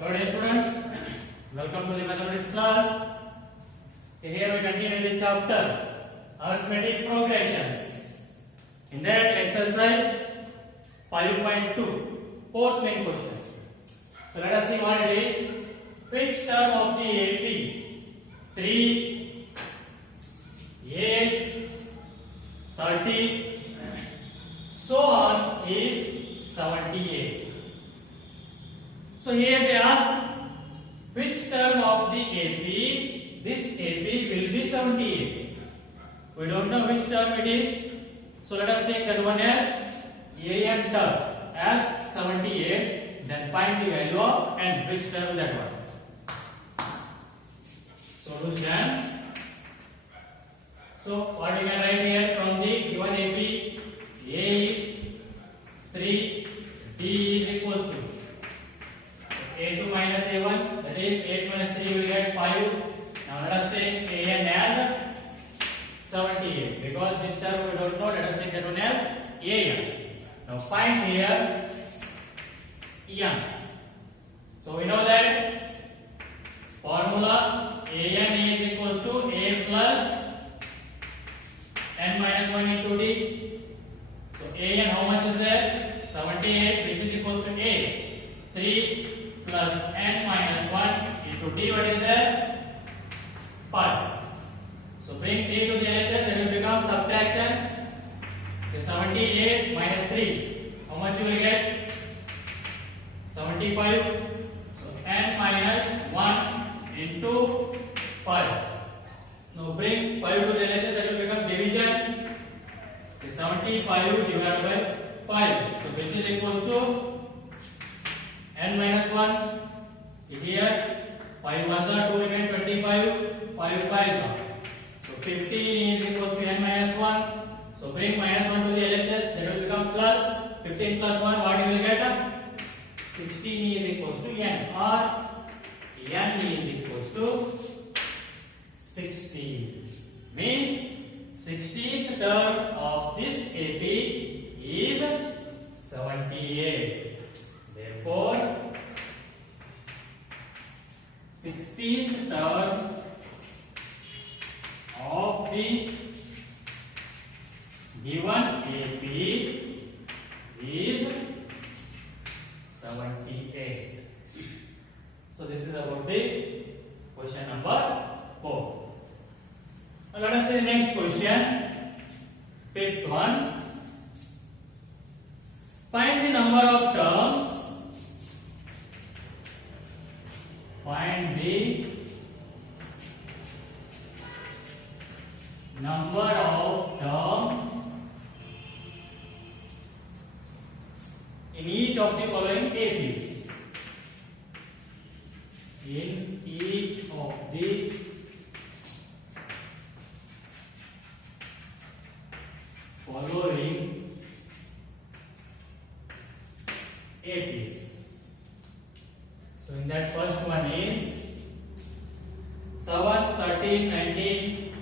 Hello dear students, welcome to the mathematics class. Here we continue the chapter arithmetic progressions. In that exercise 5.2, fourth main question. So let us see what it is. Which term of the AP 3, 8, 30, so on is 78? So here they ask which term of the AP, this AP will be 78. We don't know which term it is. So let us take that one as AN term as 78. Then find the value of n, which term that one. Solution. So what we can write here from the given AP, A is 3, D is equals to A2 minus A1, that is 8 minus 3 will get 5. Now let us take AN as 78. Because this term we don't know, let us take that one as AN. Now find here EN. So we know that formula AN is equals to A plus n minus 1 into D. So AN how much is there? 78, which is equals to A 3 plus n minus 1 into D. What is there? 5. So bring 3 to the LHS, that will become subtraction. Okay, 78 minus 3. How much you will get? 75. So n minus 1 into 5. Now bring 5 to the LHS, that will become division. Okay, 75 divided by 5. So which is equals to n minus 1. Here 5 ones are 2 remain 25. 5 5s are. So 15 is equals to n minus 1. So bring minus 1 to the LHS, that will become plus. 15 plus 1, what you will get? 16 is equals to n, or n is equals to 16. Means 16th term of this AP is 78. Therefore 16th term of the given AP is 78. So this is about the question number 4. Now let us see the next question. Fifth one. Find the number of terms. Find the number of terms in each of the following APs. In each of the following APs. So in that first one is 7, 13, 19,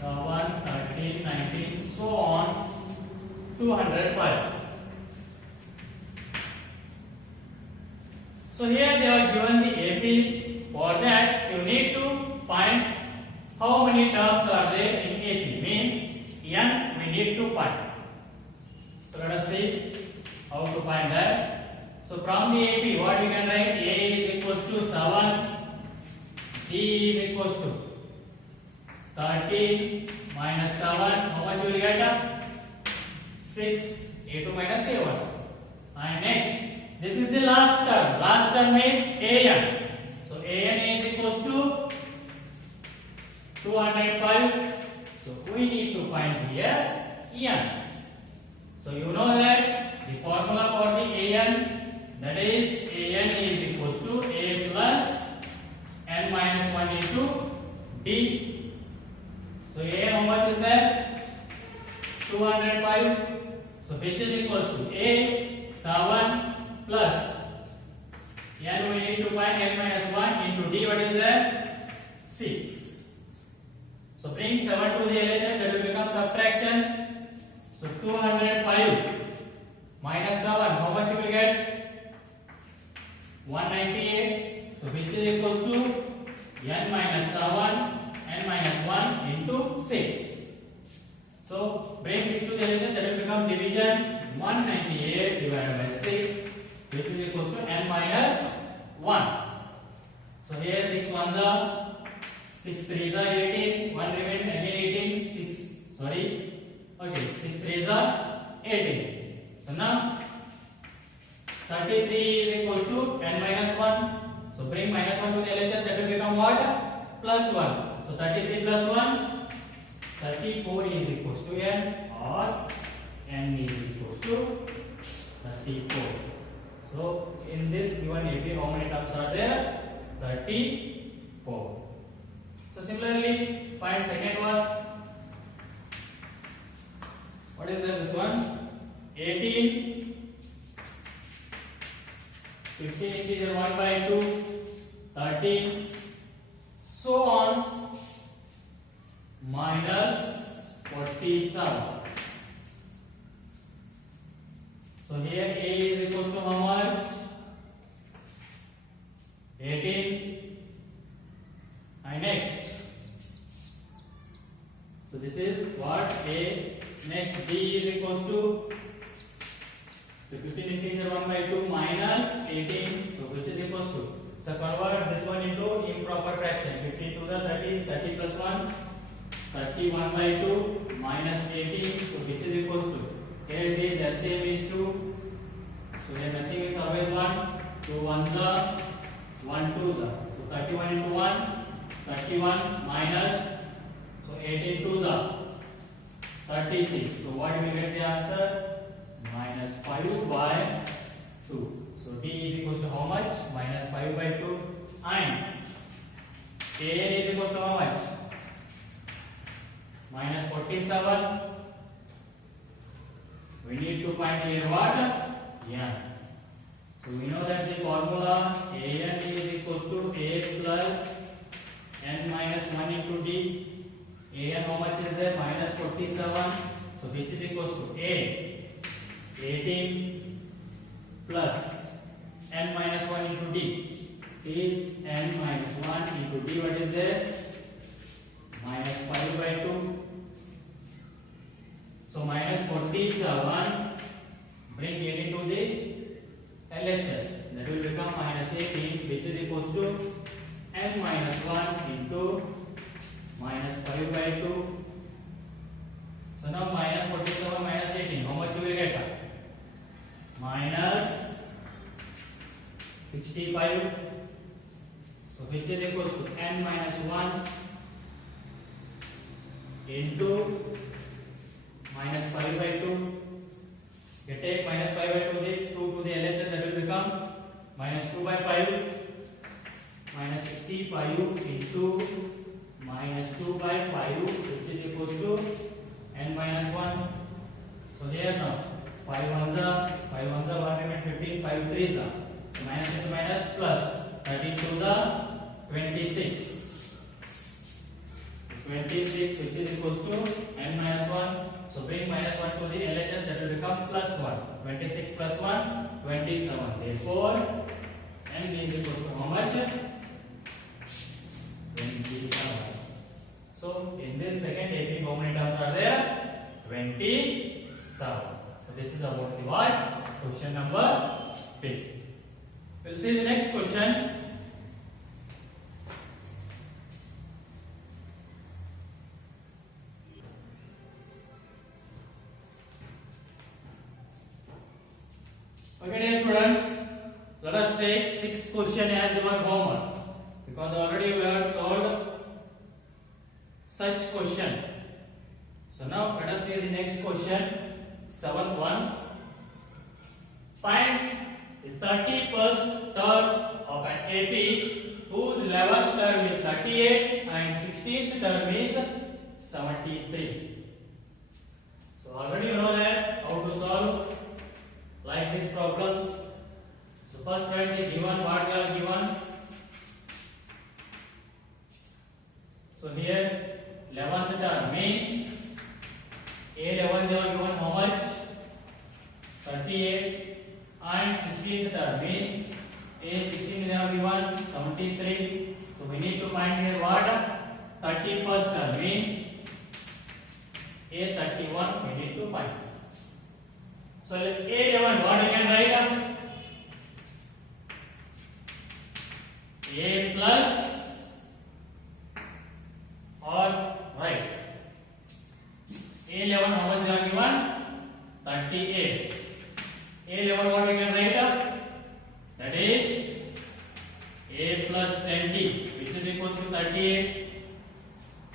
7, 13, 19, so on 205. So here they are given the AP. For that you need to find how many terms are there in AP. Means n we need to find. So let us see how to find that. So from the AP, what we can write? A is equals to 7, D is equals to 13 minus 7. How much will you get? 6. A2 minus A1. And next, this is the last term. Last term means AN. So AN is equals to 205. So we need to find here EN. So you know that the formula for the AN, that is AN is equals to A plus n minus 1 into D. So AN how much is that? 205. So which is equals to A 7 plus n we need to find n minus 1 into D. What is that? 6. So bring 7 to the LHS, that will become subtraction. So 205 minus 7, how much you will get? 190. become division 198 divided by 6, which is equals to n minus 1. So here 6 ones are 6 threes are 18, 1 remain again 18, 6 sorry, okay, 6 threes are 18. So now 33 is equals to n minus 1. So bring minus 1 to the LHS, that will become what? Plus 1. So 33 plus 1, 34 is equals to n, or n is equals to 34. So in this given AP, how many terms are there? 34. So similarly, find second one. What is that? This one 18, 15 integer 1 by 2, 13, so on, minus 47. So here A is equals to how much? 18. And next, so this is what A. Next B is equals to 15 integer 1 by 2 minus 18. So which is equals to, so convert this one into improper fraction. 15 to the 30, 30 plus 1, 31 by 2 minus 18. So which is equals to, here it is LCM is 2. So here nothing is always 1. 2 ones are 1 twos are. So 31 into 1, 31 minus, so 18 twos are 36. So what you will get the answer? Minus 5 by 2. So D is equals to how much? Minus 5 by 2. And AN is equals to how much? Minus 47. We need to find here what? N. So we know that the formula AN is equals to A plus n minus 1 into D. AN how much is there? Minus 47. So which is equals to A 18 plus n minus 1 into D is n minus 1 into D. What is there? Minus 5 by 2. So minus 47, bring 18 to the LHS, that will become minus 18, which is equals to n minus 1 into minus 5 by 2. So now minus 47 minus 18, how much you will get? Minus 65. So which is equals to n minus 1 into minus 5 by 2. You take minus 5 by 2 to the LHS, that will become minus 2 by 5. Minus 65 into minus 2 by 5, which is equals to n minus 1. So here now 5 ones are 1 remain 15, 5 3s are. So minus into minus plus 13 2s are 26. 26, which is equals to n minus 1. So bring minus 1 to the LHS, that will become plus 1. 26 plus 1, 27. Therefore, n is equals to how much? 27. So in this second AP, how many terms are there? 27. So this is about the what? Question number 5. We'll see the next question. Okay, dear students, let us take sixth question as our homework, because already we have solved such question. So now let us see the next question, seventh one. Find the 31st term of an AP whose 11th term is 38 and 16th term is 73. So already you know that how to solve like these problems. So first write the given, what they are given. So here 11th term means A11 they are given how much? 38. And 16th term means A16 they are given 73. So we need to find here what? 31st term means A31 we need to find. So A11, what we can write up? A plus or right. A11, how much they are given? 38. A11, what we can write up? That is A plus 10D, which is equals to 38.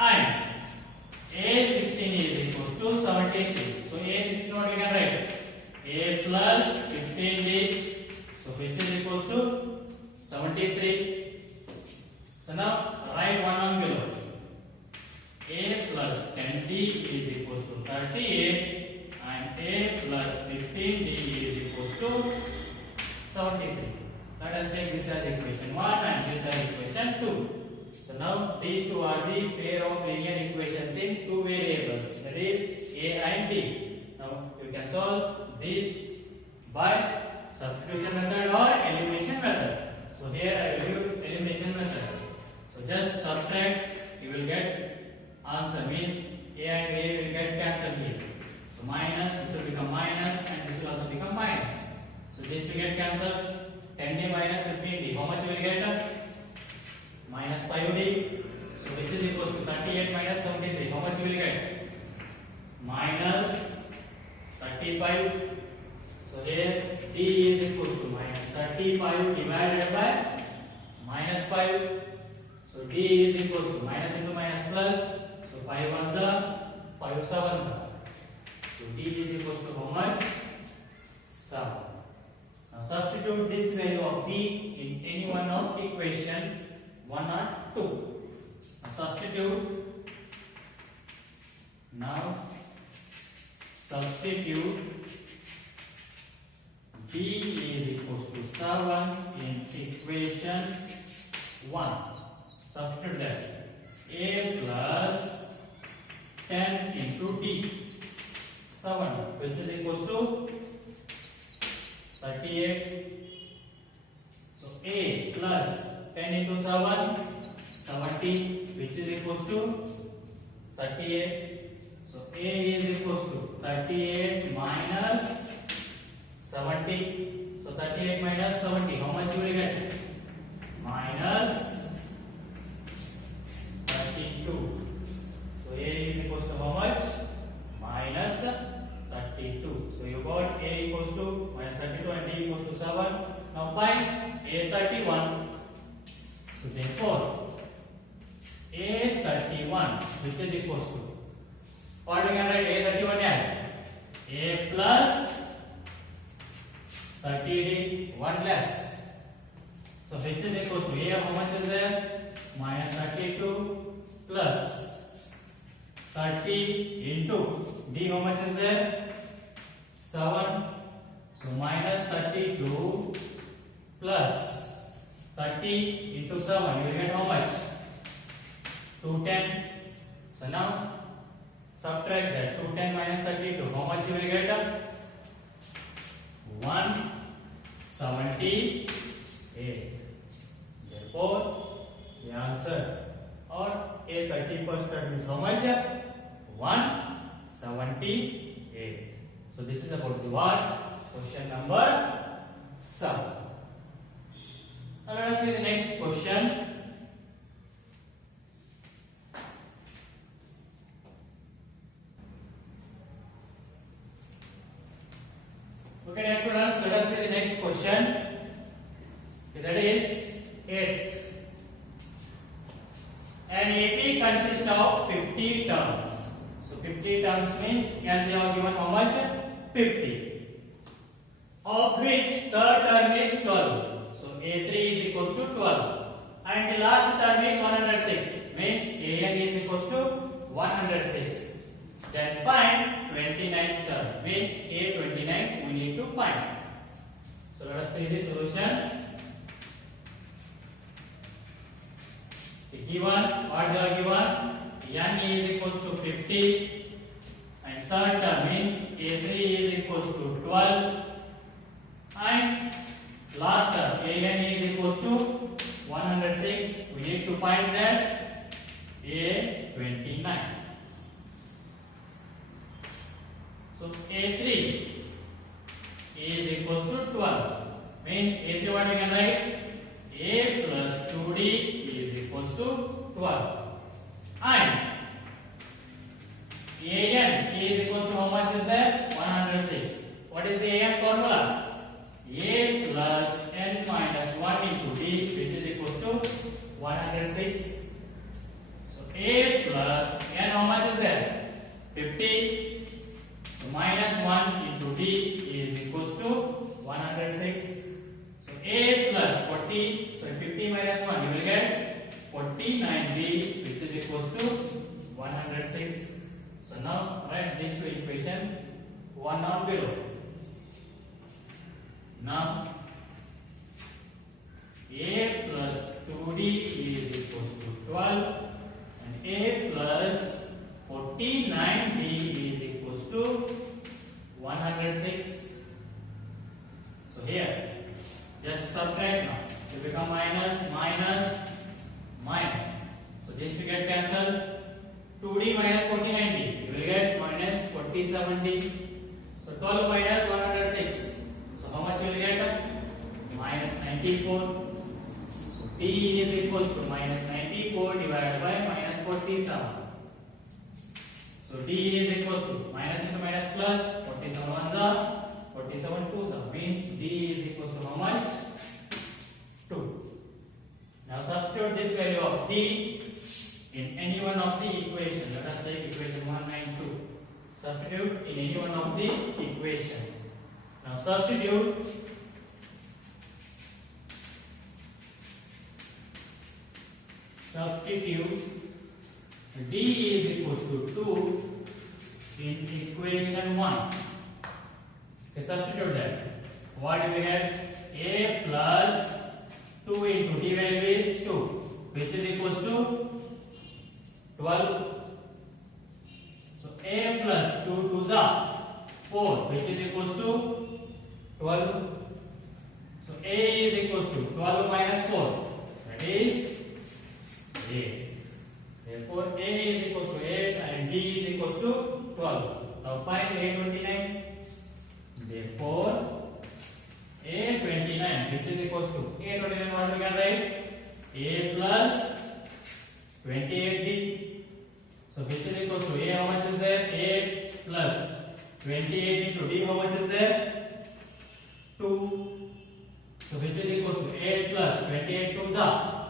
And A16 is equals to 73. So A16, what we can write? A plus 15D, so which is equals to 73. So now write one on below. A plus 10D is equals to 38 and A plus 15D is equals to 73. Let us take this as equation 1 and this as equation 2. So now these two are the pair of linear equations in two variables, that is A and D. Now you can solve this by substitution method or elimination method. So here I will use elimination method. So just subtract, you will get answer, means A and A will get cancelled here. So minus, this will become minus and this will also become minus. So this will get cancelled. 10D minus 15D, how much you will get? Minus 5D. So which is equals to 38 minus 73, how much you will get? Minus 35. So here D is equals to minus 35 divided by minus 5. So D is equals to minus into minus plus. So 5 ones are 5 sevens are. So D is equals to how much? 7. Now substitute this value of B in any one of equation 1 or 2. Now substitute. Now substitute B is equals to 7 in equation 1. Substitute that. A plus 10 into D. 7, which is equals to 38. So A plus 10 into 7, 70, which is equals to 38. So A is equals to 38 minus 70. So 38 minus 70, how much you will get? Minus 32. So A is equals to how much? Minus 32. So you got A equals to minus 32 and D equals to 7. Now find A31. So therefore A31, which is equals to, what we can write A31 as? A plus 30D, 1 less. So which is equals to A, how much is there? Minus 32 plus 30 into D, how much is there? 7. So minus 32 plus 30 into 7, you will get how much? 210. So now subtract that. 210 minus 32, how much you will get? 178. Therefore the answer or A30 first term is how much? 178. So this is about the what? Question number 7. Now let us see the next question. Okay, dear students, let us see the next question. Okay, that is 8. An AP consists of 50 terms. So 50 terms means, and they are given how much? 50. Of which third term is 12. So A3 is equals to 12. And the last term is 106. Means AN is equals to 106. Then find 29th term. Means A29 we need to find. So let us see the solution. The given, what they are given? N is equals to 50. And third term means A3 is equals to 12. And last term AN is equals to 106. We need to find that A29. So A3, what is the an formula? A plus n minus 1 into d, which is equals to 106. So a plus n, how much is there? 50. So minus 1 into d is equals to 106. So a plus 40, so 50 minus 1, you will get 49d, which is equals to 106. So now write these two equations, one down below. Now a plus 2d is equals to 12 and a plus 49d is equals to 106. So here just subtract now. So become minus, minus, minus. So this to get cancelled. 2d minus 49d, you will get minus 47d. So 12 minus 106. So how much you will get? Minus 94. So d is equals to minus 94 divided by minus 47. So d is equals to minus into minus plus, 47 ones are, 47 twos are, means d is equals to how much? 2. Now substitute this value of d in any one of the equations. Let us take equation 192. Substitute in any one of the equation. Now substitute d is equals to 2 in equation 1. Okay, substitute that. What do we get? A plus 2 into d value is 2, which is equals to 12. So a plus 2 2s are 4, which is equals to 12. So a is equals to 12 minus 4, that is 8. Therefore a is equals to 8 and d is equals to 12. Now find a29. Therefore a29, which is equals to a29, what we can write? A plus 28d. So which is equals to a, how much is there? 8 plus 28 into d, how much is there? 2. So which is equals to 8 plus 28 2s are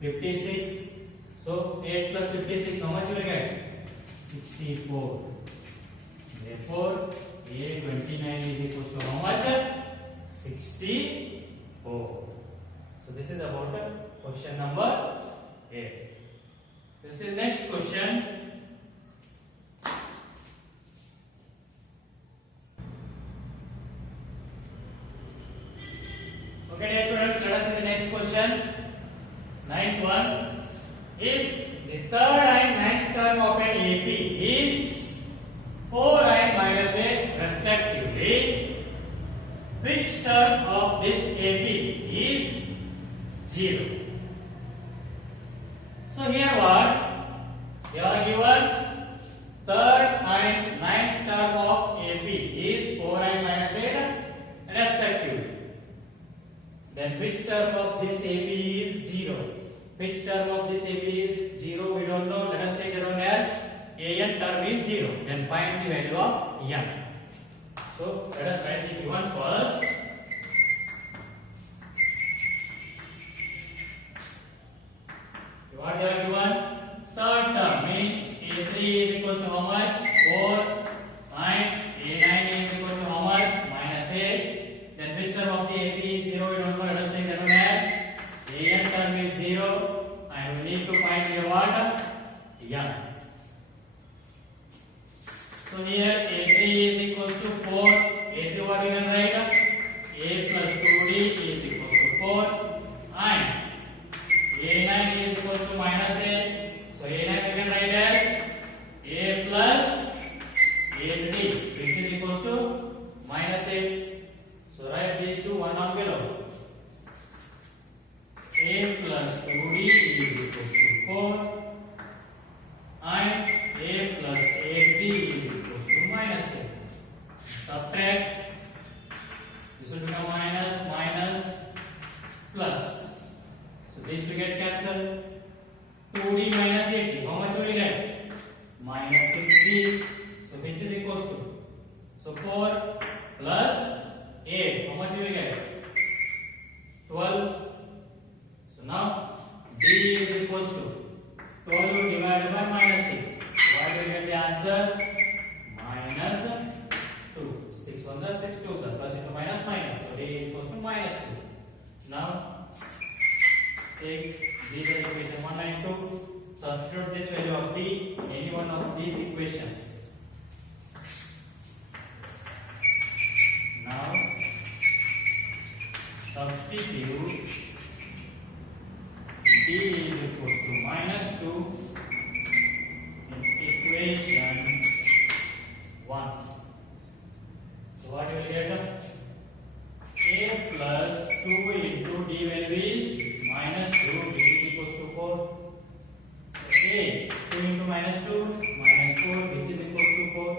56. So 8 plus 56, how much you will get? 64. Therefore a29 is equals to how much? 64. So this is about question number 8. This is next question. Okay, dear students, let us see the next question. Ninth one. If the third and ninth term of an AP is 4 and minus 8 respectively, which term of this AP is 0? So here what? They are given third and ninth term of AP is 4 and minus 8 respectively. Then which term of this AP is 0? Which term of this AP is 0? We don't know. Let us take it on as an term is 0. Then find the value of n. So let us write the given first. What they are given? Third term means a3 is equals to how much? 4 and a9 is equals to how much? Minus 8. Then which term of the AP is 0? We don't know. Let us take that one as an term is 0 and we need to find here what? n. So here a3 is equals to 4. A3 what we can write? A plus 2d is equals to 4 and a9 is equals to minus 8. So a9 we can write as a plus 8d, which is equals to minus 8. So write these two one down below. A plus 2d is equals to 4 and a plus 8d is equals to minus 8. Subtract. This will become minus, minus, plus. So these two get cancelled. 2d minus 8d, how much will we get? Minus 6d. So which is equals to? So 4 is equals to minus 2. Now take these equation 1 and 2. Substitute this value of d in any one of these equations. Now substitute d is equals to minus 2 in equation 1. So what you will get? A plus 2 into d value is minus 2, which is equals to 4. A 2 into minus 2 minus 4, which is equals to 4.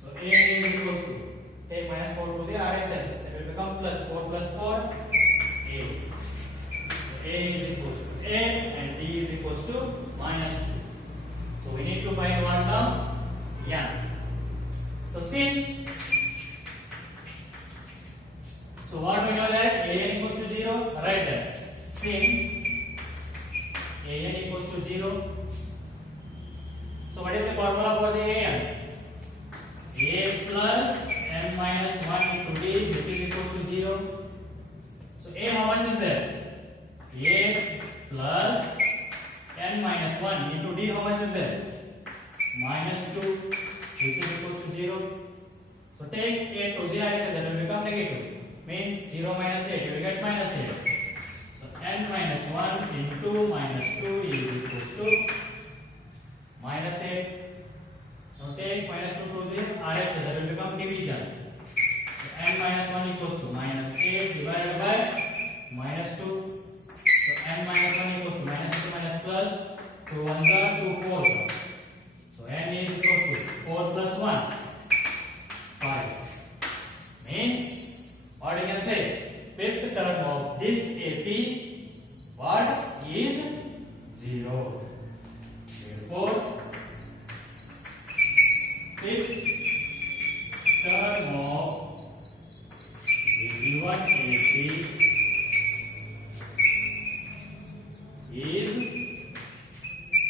So A is equals to, take minus 4 to the RHS, it will become plus 4 plus 4 A. So A is equals to A and D is equals to minus 2. So we need to find one term n. So since, so what we know that an equals to 0, right there. Since an equals to 0, so what is the formula for the an? A plus n minus 1 into d, which is equal to 0. So a, how much is there? A plus n minus 1 into d, how much is there? Minus 2, which is equal to 0. So take a to the right side, that will become negative. Means 0 minus 8, you will get minus 8. So n minus 1 into minus 2 is equal to minus 8. Now take minus 2 to the RHS, that will become division. So n minus 1 equals to minus 8 divided by minus 2. So n minus 1 equals to minus 2 minus plus 2 1 2 4. So n is equals to 4 plus 1 5. Means what you can say? Fifth term of this AP what is 0. Therefore, fifth term of the given AP